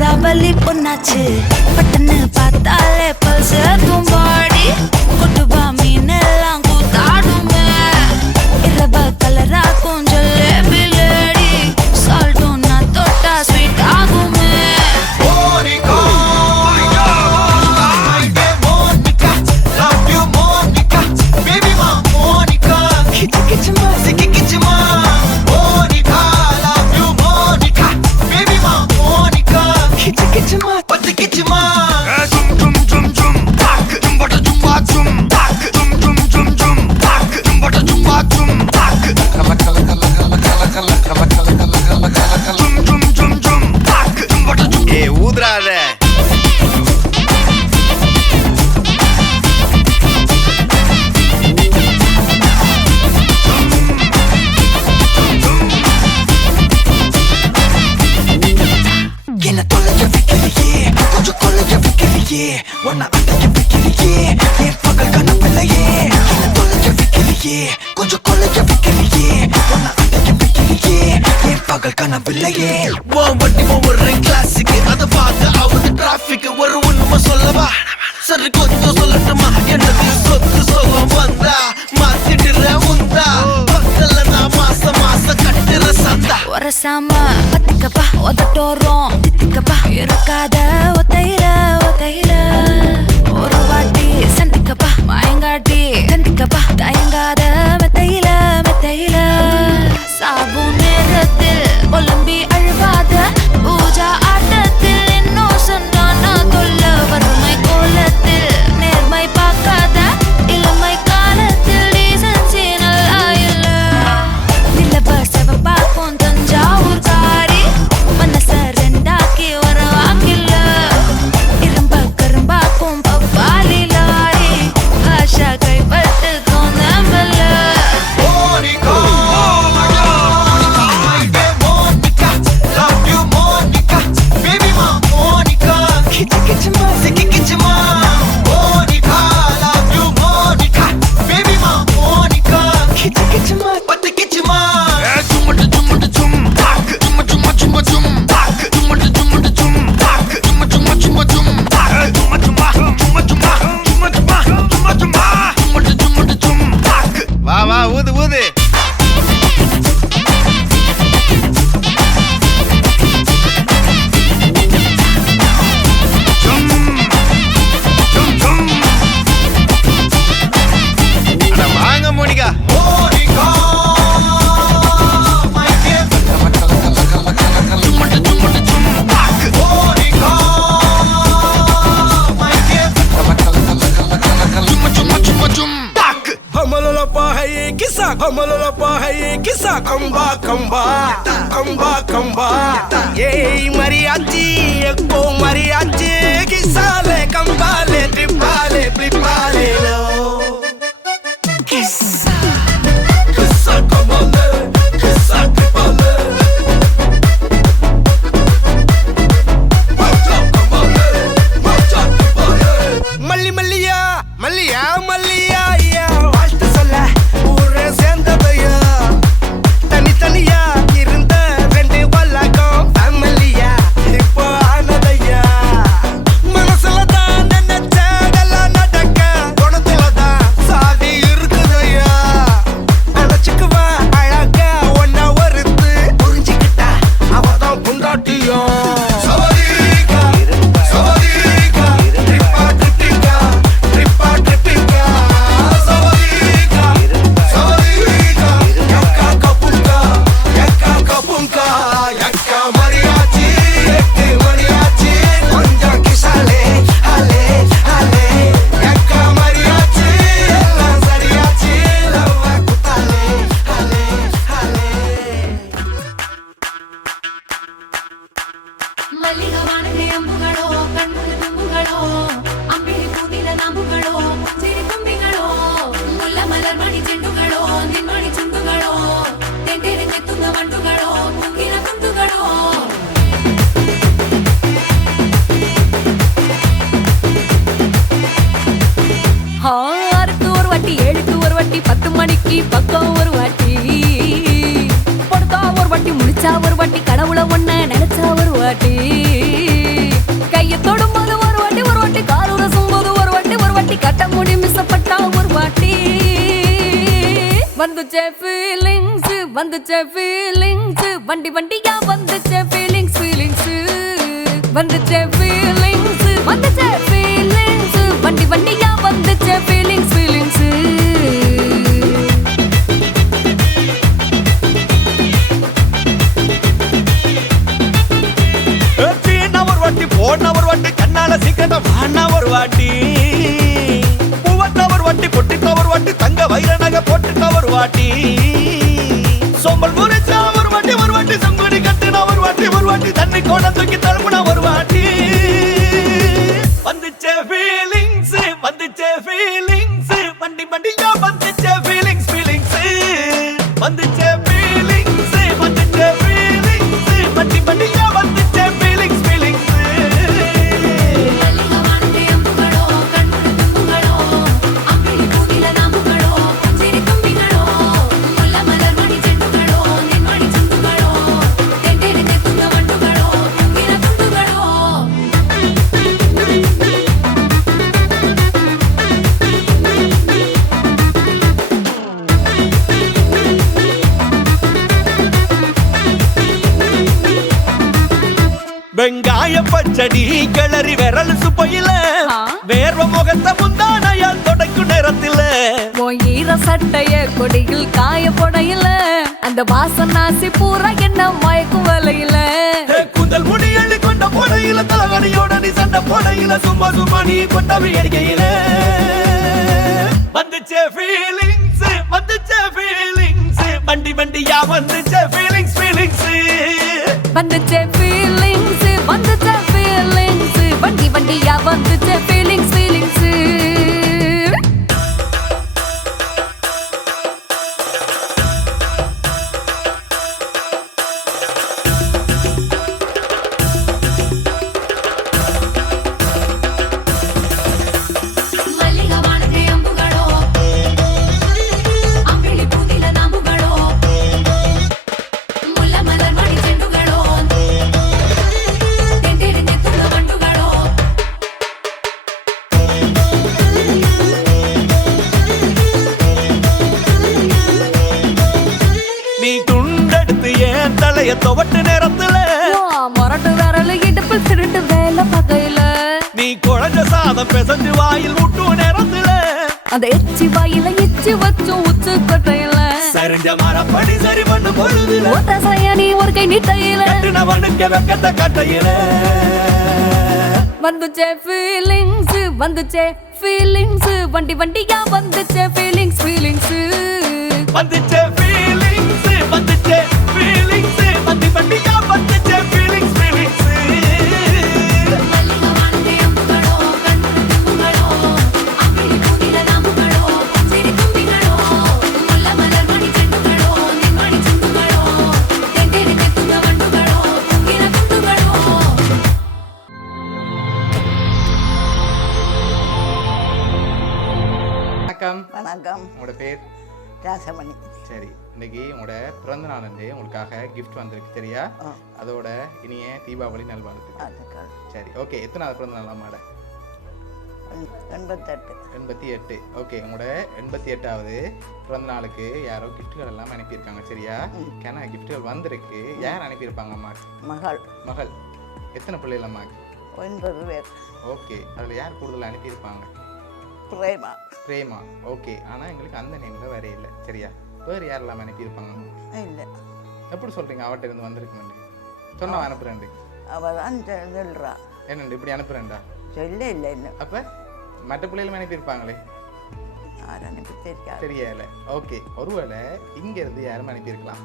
சூறாவளி பொன்னாச்சு பட்டன்னு பார்த்தாலே பல்ஸ் தும்பாடி கொட்டுவா மீன் எல்லாம் கூத்தாடுமே இரவ கலரா கொஞ்சம் லேடி சால்ட்டும் நான் தொட்டா ஸ்வீட் ஆகுமே Wanna attack your victory, yeah. Fuck a gun up in the air. Wanna college your victory, yeah. Conjo college your victory, yeah. Wanna attack your victory, yeah. Fuck a gun up in the air. One what you over in classic. Other father out with the traffic. We're one of my solava. Sorry, go to Solatama. You're not the sotu solo wanda. Matidira unda. Pakalana masa masa kattira sanda. Warasama patikapa odatorom titikapa irukada otaila otaila oru vaati sandikapa maayangadi kandikapa tayangada metaila metaila saabu nerathil olambi alvada pooja aatathil innocent ana tolla varumai kolathil nermai paakada ilamai kaalathil decency nalla illa nilava sevappa kondanjaur kaari manasa rendaaki varavakilla iramba karamba kompavali lari aasha kai pattu konamballa Monica, Monica, love you Monica, baby ma Monica, kichma, kichma, Monica, love you Monica, baby ma Monica, kichma, patti kichma, chumma chumma chum, tak, chumma chumma chumma chum, tak, chumma chumma chum, tak, chumma chumma chumma chum, tak, chumma chumma chumma chumma chumma chumma chumma chum, tak. வா வா ஊது ஊது அட வாங்க Monica Monica, my dear. Chumma chumma chum, tak. Monica, my dear. Chumma chumma chumma chum, tak. हमला पाहे किसा हमला पाहे किसा कंबा कंबा कंबा कंबा ये मरियाची एको मरियाची किसाले कंबाले ट्रिपाले फ्लिपाले लो किसा किसा कंबाले किसा ट्रिपाले मचा कंबाले मचा ट्रिपाले मल्ली मल्लिया मल्लिया मल्लिया या வாழ்த்து சொல்ல ஊரே சேர்ந்ததையா தனித்தனியா இருந்த ரெண்டு வல்லகம் ஃபேமிலியா இப்போ ஆனதையா மனசுல தான் நினைச்சதெல்லாம் நடக்க குணத்துல தான் சாதி இருக்குதையா அழைச்சுக்குவா அழகா ஒன்னா ஒருத்து புரிஞ்சுக்கிட்டா அவதான் புண்டாட்டியா சவரிகா சவரிகா ட்ரிப்பா ட்ரிப்பிங்கா ட்ரிப்பா ட்ரிப்பிங்கா சவரிகா சவரிகா யக்கா கபுங்கா யக்கா மரியாச்சி எட்டு மரியாச்சி கொஞ்சம் கிசாலே ஹலே ஹலே யக்கா மரியாச்சி எல்லாம் சரியாச்சி லவ்வ குத்தாலே ஹலே ஹலே ಮಲ್ಲಿಗವಾನಕ್ಕೆ ಅಂಬುಗಳೋ ಕಣ್ಣುಗಳ ತುಂಬುಗಳೋ ಅಂಬಿಳಿ ಕೂದಿನ ನಂಬುಗಳೋ ಮುಂಚಿರಿ ತುಂಬಿಗಳೋ ಮುಲ್ಲ ಮಲರ್ ಮಣಿ ಚೆಂಡುಗಳೋ ನಿನ್ಮಣಿ ಚುಂಡುಗಳೋ ತೆಂಟೆರೆ ತೆತ್ತುಂಗ ಮಂಡುಗಳೋ ಮುಂಗಿನ ತುಂಡುಗಳೋ ஆறுக்கு ஒரு வாட்டி ஏழுக்கு ஒரு வாட்டி 10 மணிக்கு பக்கம் ஒரு வாட்டி படுத்தா ஒரு வாட்டி முடிச்சா ஒரு வாட்டி கடவுளை ஒன்ன நினைச்சா ஒரு வாட்டி தொடும்போது ஒரு வாட்டி காரூர சும்போது ஒரு வாட்டி கட்ட முடி மிஸ்ஸப்பட்டா ஒரு வாட்டி வந்துச்சே ஃபீலிங்ஸ் வண்டி வண்டியா வந்துச்சே ஃபீலிங்ஸ் வந்துச்சே ஃபீலிங்ஸ் வண்டி வண்டியா வந்துச்சே ஃபீலிங்ஸ் சீனா ஒரு வாட்டி போனா ஒரு வாட்டி கண்ணால சீக்கிரத்தை வானா ஒரு வாட்டி பூவத்தா ஒரு வாட்டி பொட்டித்தா ஒரு வாட்டி தங்க வைர நகை போட்டுட்டா ஒரு வாட்டி சோம்பல் முறைச்சா ஒரு வாட்டி சங்குடி கட்டுனா ஒரு வாட்டி தண்ணி கோண தூக்கி தழுப்புனா ஒரு வாட்டி வந்துச்சே ஃபீலிங்ஸ் வண்டி வண்டியா வந்துச்சே ஃபீலிங்ஸ் வந்துச்சே ஃபீலிங்ஸ் வண்டி வண்டியா வந்துச்சே ஃபீலிங்ஸ் மல்லிகை வானத்தை அம்புகளோ கண்ணுக்கு தும்புகளோ அம்பிளி பூவில நாம்புகளோ புஞ்சிரி தும்பிகளோ முல்ல மலர் மணி செண்டுகளோ நின்மணி சுண்டுகளோ தெண்டெடு தெத்துங்க வண்டுகளோ துங்கின துண்டுகளோ வெங்காய பச்சடி கிளறி விரல் சுப்பையில வேர்வ முகத்தை முந்தானையால் தொடக்கும் நேரத்தில ஈர சட்டைய கொடியில் காய போடையில அந்த வாசனாசி பூரா என்ன மயக்கும் வலையில கூந்தல் முடியள்ளி கொண்ட போடையில தலகடியோட நீ சண்டை போடையில சும்மா நீ கொண்டவை அடிக்கையில வந்துச்சே ஃபீலிங்ஸ் வண்டி வண்டியா வந்துச்சே ஃபீலிங்ஸ் வந்துச்சே ஃபீலிங்ஸ் வண்டி வண்டியா வந்துச்சே ஃபீலிங்ஸ் மல்லிகை வானத்தை அம்புகளோ அம்பிளி பூவில நாம்புகளோ முல்ல மலர் மணி செண்டுகளோ தெண்டெடு தெத்துங்க வண்டுகளோ நீ துண்டெடுத்து ஏன் தலைய துவட்டு நேரத்துல மொரட்டு விரல் இடுப்பில் திருட்டு வேலை பகையில நீ குழஞ்ச சாதம் பிசைஞ்சு வாயில் விட்டு நேரத்துல அந்த எச்சி வாயில எச்சி வச்சும் உச்சு கொட்டையில சரிஞ்ச மரப்படி சரி பண்ணு பொழுதுல ஓட்ட சாயா நீ ஒரு கை நீட்டையில கட்டினவனுக்கு வெக்கத்தை கட்டையில வந்துச்சே ஃபீலிங்ஸ் வண்டி வண்டியா வந்துச்சே ஃபீலிங்ஸ் வந்துச்சே ஃபீலிங்ஸ் வண்டி வண்டியா வந்துச்சே ஃபீலிங்ஸ் மல்லிகை வானத்தை அம்புகளோ கண்ணுக்கு தும்புகளோ அம்பிளி பூவில நாம்புகளோ புஞ்சிரி தும்பிகளோ முல்ல மலர் மணி செண்டுகளோ நின்மணி சுண்டுகளோ தெண்டெடு தெத்துங்க வண்டுகளோ துங்கின துண்டுகளோ வணக்கம். வணக்கம், உங்களோட பேர்? ராசமணி. சரி, இன்னைக்கு உங்களோட பிறந்த நாள் வந்து உங்களுக்காக கிஃப்ட் வந்திருக்கு சரியா? அதோட இனிய தீபாவளி நல்வாழ்த்துக்கள். அதுக்கள் சரி, ஓகே. எத்தனாவது பிறந்த நாள் அம்மாட? 88. 88. ஓகே, உங்களோட 88வது பிறந்த நாளுக்கு யாரோ கிஃப்ட்கள் எல்லாம் அனுப்பியிருக்காங்க சரியா? கேனா கிஃப்ட்கள் வந்திருக்கு. யார் அனுப்பியிருப்பாங்க அம்மாக்கு? மகள். எத்தனை பிள்ளைகள் அம்மாக்கு? 9 பேர். ஓகே, அதில் யார் கூடுதல் அனுப்பியிருப்பாங்க? பிரேமா. ஓகே, ஆனால் எங்களுக்கு அந்த நேமில் வேற இல்லை சரியா? வேறு யாரெல்லாம் அனுப்பியிருப்பாங்க? இல்லை, எப்படி சொல்கிறீங்க அவட்ட இருந்து வந்திருக்குமெண்டு? சொன்ன அனுப்புறேன். அவள் தான் சொல்கிறா. என்னண்டு இப்படி அனுப்புறேன்டா? சொல்ல இல்லை இன்னும். அப்போ மற்ற பிள்ளைகளும் அனுப்பியிருப்பாங்களே? யார் அனுப்பி தெரியாது. தெரியல. ஓகே, ஒருவேளை இங்கேருந்து யாரும் அனுப்பியிருக்கலாம்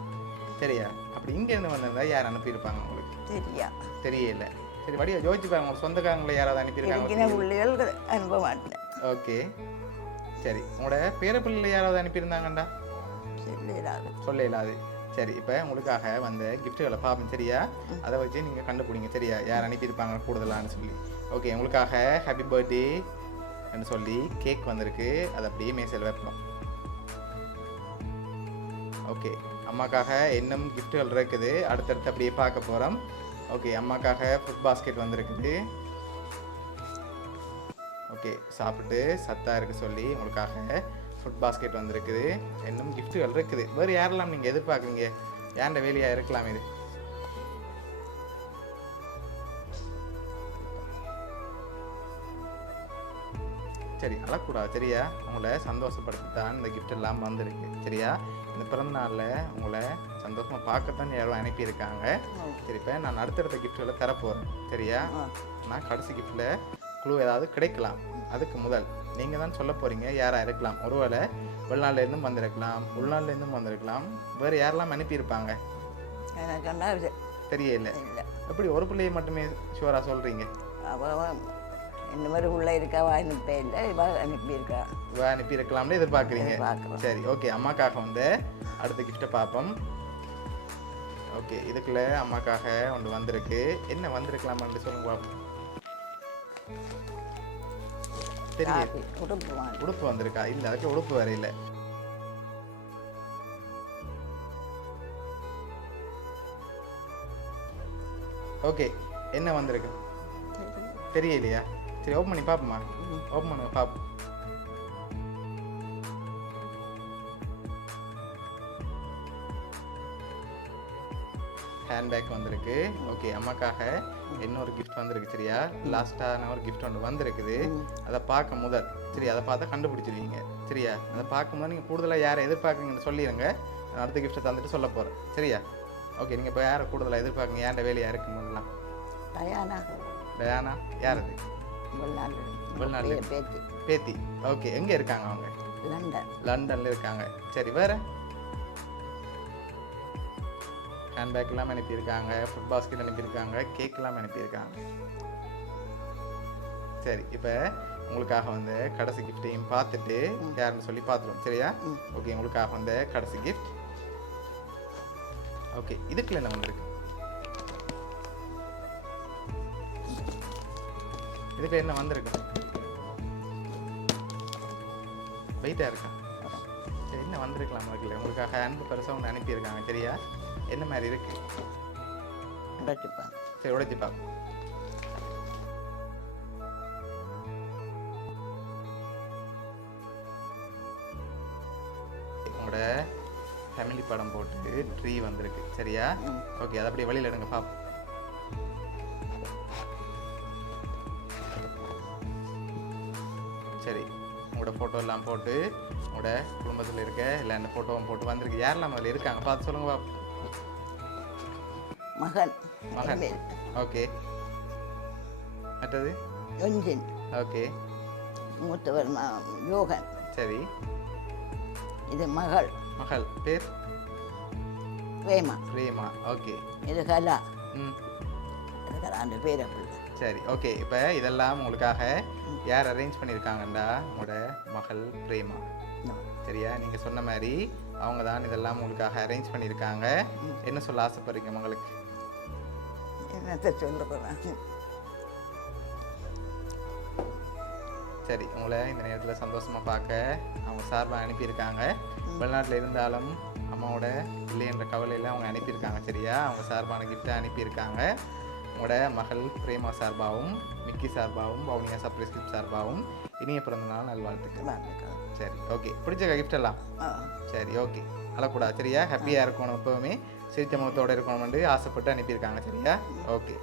சரியா? அப்படி இங்கேருந்து வந்திருந்தா யார் அனுப்பியிருப்பாங்க உங்களுக்கு? தெரியல. சரி, வடிவா யோசிச்சு பாருங்க. உங்க சொந்தக்காரங்களை யாராவது அனுப்பியிருக்காங்க? பிள்ளைகள் அனுப்ப மாட்டேன். ஓகே, சரி. உங்களோட பேர பிள்ளைகளை யாராவது அனுப்பியிருந்தாங்கண்டா? சொல்ல இல்லாது. சரி, இப்போ உங்களுக்காக வந்த கிஃப்ட்டுகளை பார்ப்போம் சரியா? அதை வச்சு நீங்கள் கண்டுபிடிங்க சரியா? யார் அனுப்பியிருப்பாங்க கூடுதலான்னு சொல்லி. ஓகே, உங்களுக்காக ஹாப்பி பர்த்டே என்று சொல்லி கேக் வந்திருக்கு. அதை அப்படியே மேசையில் வைப்போம். ஓகே, அம்மாக்காக இன்னும் கிஃப்ட்டுகள் இருக்குது. அடுத்தடுத்து அப்படியே பார்க்க போகிறோம். ஓகே, அம்மாக்காக ஃபுட் பாஸ்கெட் வந்திருக்குது. ஓகே, சாப்பிட்டு சத்தாக இருக்க சொல்லி உங்களுக்காக ஃபுட் பாஸ்கெட் வந்திருக்குது. இன்னும் கிஃப்ட்டுகள் இருக்குது. வேறு யாரெல்லாம் நீங்கள் எதிர்பார்க்குறீங்க? ஏன்ட வேலையாக இருக்கலாம் இது? சரி, அழக்கூடாது சரியா? உங்களை சந்தோஷப்படுத்தத்தான் இந்த கிஃப்ட் எல்லாம் வந்திருக்கு சரியா? இந்த பிறந்த நாளில் உங்களை சந்தோஷமாக பார்க்கத்தான் யாரும் அனுப்பியிருக்காங்க. சரி, இப்போ நான் அடுத்தடுத்த கிஃப்ட்களை தரப்போகிறேன் சரியா? நான் கடைசி கிஃப்ட்டில் குழு ஏதாவது கிடைக்கலாம். அதுக்கு முதல் நீங்கள் தான் சொல்ல போகிறீங்க யாராக இருக்கலாம். ஒருவேளை வெளிநாட்டிலேருந்தும் வந்திருக்கலாம், உள்நாட்டிலேருந்தும் வந்திருக்கலாம். வேறு யாரெல்லாம் அனுப்பியிருப்பாங்க எனக்கு தெரியல. எப்படி ஒரு பிள்ளையை மட்டுமே ஷுவராக சொல்கிறீங்க? அவள் இந்த மாதிரி உள்ள இருக்கவா அனுப்பே இல்லை, இவ அனுப்பியிருக்கா. அனுப்பியிருக்கலாம்னு எதிர்பார்க்குறீங்க. எதிர்பார்க்குறோம். சரி, ஓகே. அம்மாக்காக வந்து அடுத்த கிஃப்ட்டை பார்ப்போம். ஓகே, இதுக்குள்ள அம்மாக்காக ஒன்று வந்திருக்கு. என்ன வந்திருக்கலாமான்னு சொல்லுங்க பார்ப்போம். தெரியாது. உடுப்பு வாங்க. உடுப்பு வந்திருக்கா? இல்லை, அதுக்கு உடுப்பு வேற இல்லை. ஓகே, என்ன வந்திருக்கு தெரியலையா? சரி, ஓப்பன் பண்ணி பார்ப்போமா? ஓப்பன் பண்ணுங்க பார்ப்போம். ஹேண்ட்பேக் வந்திருக்கு. ஓகே, அம்மாக்காக இன்னொரு கிஃப்ட் வந்திருக்கு சரியா? லாஸ்ட்டான ஒரு கிஃப்ட் ஒன்று வந்திருக்குது. அதை பார்க்க முதல் சரி, அதை பார்த்தா கண்டுபிடிச்சிருவீங்க சரியா? அதை பார்க்கும்போது நீங்கள் கூடுதலாக யாரை எதிர்பார்க்குறீங்கன்னு சொல்லிடுங்க. நான் அடுத்த கிஃப்ட்டை தந்துட்டு சொல்ல போகிறேன் சரியா? ஓகே, நீங்கள் இப்போ யாரை கூடுதலாக எதிர்பார்க்குங்க? ஏன்ட வேலையாக இருக்கும்போதெல்லாம் டயானா. டயானா யார் அது? வெளிநாடு பேத்தி. பேத்தி. ஓகே, எங்கே இருக்காங்க அவங்க? லண்டன். லண்டனில் இருக்காங்க. சரி, வேறு ஹேண்ட்பேக் எல்லாம் அனுப்பியிருக்காங்க, ஃபுட் பாஸ்கெட் அனுப்பியிருக்காங்க, கேக் எல்லாம் அனுப்பியிருக்காங்க. சரி, இப்போ உங்களுக்காக வந்து கடைசி கிஃப்டையும் பார்த்துட்டு யாருன்னு சொல்லி பார்த்துருவோம் சரியா? ஓகே, உங்களுக்காக வந்து கடைசி கிஃப்ட். ஓகே, இதுக்குள்ள என்ன வந்திருக்கு? இதுக்கு என்ன வந்திருக்கு? வெயிட்டாக இருக்கா? சரி, என்ன வந்திருக்கலாம் இருக்குல்ல? உங்களுக்காக அன்பு பெருசாக ஒன்று அனுப்பியிருக்காங்க சரியா? என்ன மாதிரி இருக்கு? உடைச்சுப்பாங்க. சரி, உடைச்சு பார்ப்போம். உங்களோட ஃபேமிலி படம் போட்டு ட்ரீ வந்திருக்கு சரியா? ஓகே, அதை அப்படியே வெளியில் எடுங்க பார்ப்போம். சரி, உங்களோட ஃபோட்டோ எல்லாம் போட்டு உங்களோட குடும்பத்தில் இருக்க இல்லை அந்த ஃபோட்டோவும் போட்டு வந்திருக்கு. யாரெல்லாம் அதில் இருக்காங்க பார்த்து சொல்லுங்க பார்ப்போம். மகன். மகன். ஓகே, மற்றது? என்ஜின். ஓகே, மூத்தவர் யோகன். சரி. இது மகள். மகள் பேர்? பிரேமா. பிரேமா. ஓகே. இது கலா. ம், அந்த பேரை பிள்ளை. சரி, ஓகே. இப்போ இதெல்லாம் உங்களுக்காக யார் அரேஞ்ச் பண்ணியிருக்காங்கண்டா? உங்களோட மகள் பிரேமா சரியா? நீங்கள் சொன்ன மாதிரி அவங்க தான் இதெல்லாம் உங்களுக்காக அரேஞ்ச் பண்ணியிருக்காங்க. என்ன சொல்ல ஆசைப்படுறீங்க மகளுக்கு? என்னத்தை சொல்ல போகிறேன்? சரி, உங்களை இந்த நேரத்தில் சந்தோஷமாக பார்க்க அவங்க சார்பாக அனுப்பியிருக்காங்க. வெளிநாட்டில் இருந்தாலும் அம்மாவோட இல்லைன்ற கவலையில் அவங்க அனுப்பியிருக்காங்க சரியா? அவங்க சார்பான கிஃப்ட்டை அனுப்பியிருக்காங்க. உங்களோட மகள் பிரேமா சார்பாகவும், மிக்கி சார்பாகவும், பவுனியா சர்ப்ரைஸ் கிஃப்ட் சார்பாகவும் இனிய பிறந்தநாள் நல்வாழ்த்துக்கள். சரி, ஓகே. பிடிச்ச கிஃப்ட் எல்லாம்? சரி, ஓகே. அழக்கூடாது சரியா? ஹாப்பியாக இருக்கணும், எப்போவுமே சிரித்த முகத்தோடு இருக்கணும்னு ஆசைப்பட்டு அனுப்பியிருக்காங்க சரியா? ஓகே.